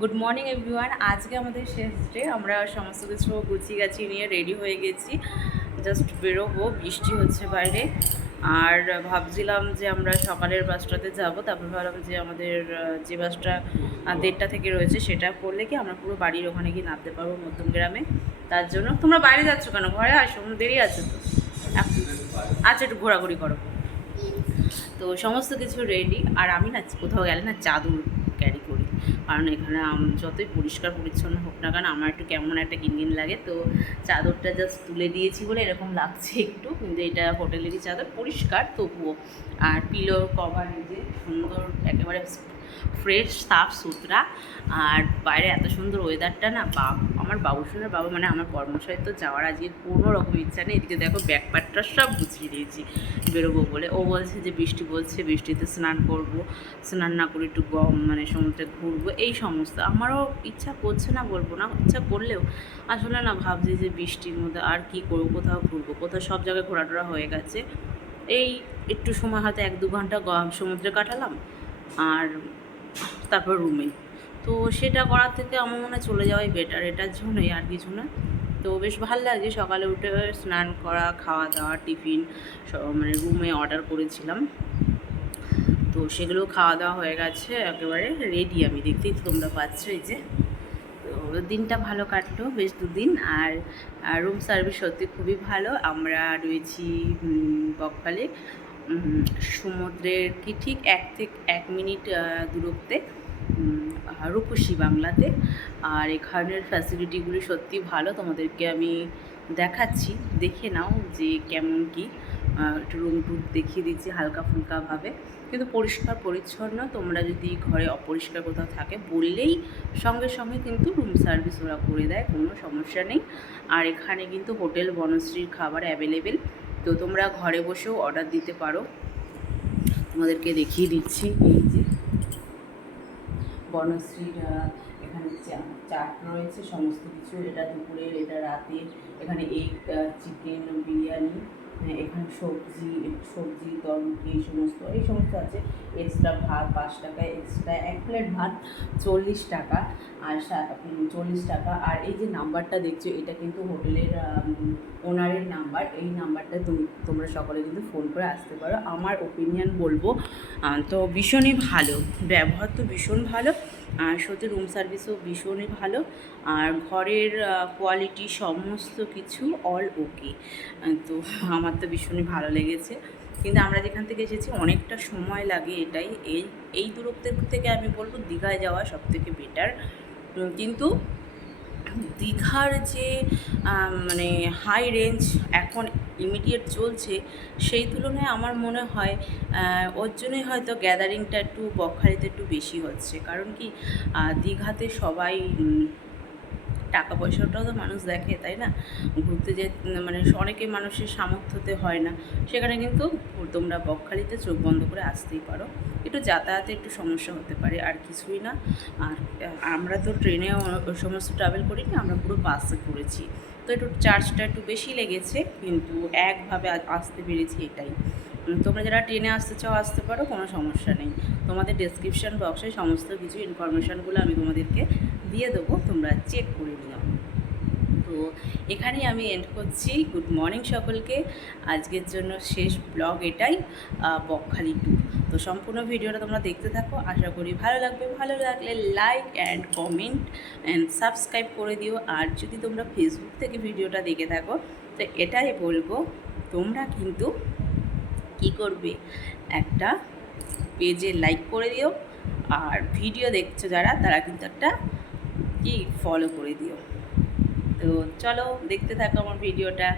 Good morning everyone. আজকে আমাদের শেষ ডে। আমরা সমস্ত কিছু গুছিয়ে গাছিয়ে নিয়ে রেডি হয়ে গেছি, জাস্ট বেরোবো। বৃষ্টি হচ্ছে বাইরে। আর ভাবছিলাম যে আমরা সকালের বাসটাতে যাব, তারপর ভাবলাম যে আমাদের যে বাসটা 1:30 থেকে রয়েছে সেটা করলে কি আমরা পুরো বাড়ির ওখানে গিয়ে নামতে পারবো মধ্যম গ্রামে। তার জন্য তোমরা বাইরে যাচ্ছ কেন? ঘরে আসো, দেরি আছে তো। আচ্ছা, একটু ঘোরাঘুরি করো। তো সমস্ত কিছু রেডি। আর আমি না কোথাও গেলে না চাদর ক্যারি করি, কারণ এখানে যতই পরিষ্কার পরিচ্ছন্ন হোক না কেন আমার একটু কেমন একটা কিনকিন লাগে। তো চাদরটা জাস্ট তুলে দিয়েছি বলে এরকম লাগছে একটু, কিন্তু এটা হোটেলেরই চাদর, পরিষ্কার তবুও। আর পিলো কভার এই যে সুন্দর, একেবারে ফ্রেশ সাফ সুতরা। আর বাইরে এত সুন্দর ওয়েদারটা না, আমার বাবুসোনার বাবা মানে আমার কর্মশায় তো যাওয়ার আজকে কোনো রকম ইচ্ছা নেই। এদিকে দেখো ব্যাগপ্যাকটা সব গুছিয়ে দিয়েছি বেরোবো বলে। ও বলছে যে বৃষ্টি বলছে, বৃষ্টিতে স্নান করব, স্নান না করে একটু মানে সমুদ্রে ঘুরবো, এই সমস্ত। আমারও ইচ্ছা করছে না বলবো না, ইচ্ছা করলেও আসলে না ভাবছি যে বৃষ্টির মধ্যে আর কি করবো, কোথাও ঘুরবো, কোথাও সব জায়গায় ঘোরাটোরা হয়ে গেছে। এই একটু সময় হয়তো 1-2 ঘন্টা সমুদ্রে কাটালাম, আর তারপর রুমে। তো সেটা করার থেকে আমার মনে হয় চলে যাওয়াই বেটার, এটার জন্যই, আর কিছু না। তো বেশ ভালো লাগছে সকালে উঠে স্নান করা, খাওয়া দাওয়া, টিফিন মানে রুমে অর্ডার করেছিলাম, তো সেগুলো খাওয়া দাওয়া হয়ে গেছে, একেবারে রেডি আমি। দেখতেই তো তোমরা পাচ্ছ এই যে। তো দিনটা ভালো কাটলো বেশ 2 দিন। আর রুম সার্ভিস সত্যি খুবই ভালো। আমরা রয়েছি বকখালি সমুদ্রের কি ঠিক 1 মিনিট দূরত্বে, রূপসী বাংলাতে। আর এখানের ফ্যাসিলিটিগুলি সত্যি ভালো, তোমাদেরকে আমি দেখাচ্ছি, দেখে নাও যে কেমন কি। একটু রুম টুর দেখিয়ে দিচ্ছি হালকা ফুলকাভাবে, কিন্তু পরিষ্কার পরিচ্ছন্ন। তোমরা যদি ঘরে অপরিষ্কার কোথাও থাকে বললেই সঙ্গে সঙ্গে কিন্তু রুম সার্ভিস ওরা করে দেয়, কোনো সমস্যা নেই। আর এখানে কিন্তু হোটেল বনশ্রীর খাবার অ্যাভেলেবেল, তো তোমরা ঘরে বসেও অর্ডার দিতে পারো। তোমাদেরকে দেখিয়ে দিচ্ছি এই যে বনশ্রীর এখানে চাট রয়েছে, সমস্ত কিছু। এটা দুপুরের, এটা রাতের। এখানে এগ, চিকেন বিরিয়ানি, এখানে সবজি সবজি তরকারি এই সমস্ত আছে। এক্সট্রা ভাত 5 টাকা, এক্সট্রা 1 প্লেট ভাত 40 টাকা, আর 40 টাকা। আর এই যে নাম্বারটা দেখছো, এটা কিন্তু হোটেলের ওনারের নাম্বার। এই নাম্বারটা তোমরা সকলে কিন্তু ফোন করে আসতে পারো। আমার ওপিনিয়ন বলবো তো ভীষণই ভালো, ব্যবহার তো ভীষণ ভালো, আর সত্যি রুম সার্ভিসও ভীষণই ভালো। আর ঘরের কোয়ালিটি সমস্ত কিছু অল ওকে। তো আমার তো ভীষণই ভালো লেগেছে। কিন্তু আমরা যেখান থেকে এসেছি অনেকটা সময় লাগে, এটাই। এই দূরত্বের থেকে আমি বলবো দীঘায় যাওয়া সবথেকে বেটার। কিন্তু দীঘার যে মানে হাই রেঞ্জ এখন ইমিডিয়েট চলছে, সেই তুলনায় আমার মনে হয় ওর জন্যই হয়তো গ্যাদারিংটা একটু বকখালিতে একটু বেশি হচ্ছে। কারণ কি দীঘাতে সবাই টাকা পয়সাটাও তো মানুষ দেখে, তাই না? ঘুরতে যে মানে অনেকে মানুষের সামর্থ্যতে হয় না, সেখানে কিন্তু তোমরা বকখালিতে চোখ বন্ধ করে আসতেই পারো। একটু যাতায়াতে একটু সমস্যা হতে পারে, আর কিছুই না। আর আমরা তো ট্রেনেও ওই সমস্ত ট্রাভেল করিনি, আমরা পুরো বাসে করেছি, তো একটু চার্জটা একটু বেশি লেগেছে, কিন্তু একভাবে আসতে পেরেছি, এটাই। তোমরা যারা ট্রেনে আসতে চাও আসতে পারো, কোনো সমস্যা নেই। তোমাদের ডেসক্রিপশান বক্সে সমস্ত কিছু ইনফরমেশানগুলো আমি তোমাদেরকে দিয়ে দেবো, তোমরা চেক করে নিও। তো এখানেই আমি এন্ড করছি। গুড মর্নিং সকলকে। আজকের জন্য শেষ ব্লগ এটাই, বকখালি ট্যুর। তো সম্পূর্ণ ভিডিওটা তোমরা দেখতে থাকো, আশা করি ভালো লাগবে। ভালো লাগলে like and comment and subscribe করে দিও। আর যদি তোমরা ফেসবুক থেকে ভিডিওটা দেখে থাকো, তো এটাই বলবো, তোমরা কিন্তু কী করবে, একটা পেজে লাইক করে দিও। আর ভিডিও দেখছো যারা, তারা কিন্তু একটা কি ফলো করে দিও। তো চলো দেখতে থাকো আমার ভিডিওটা।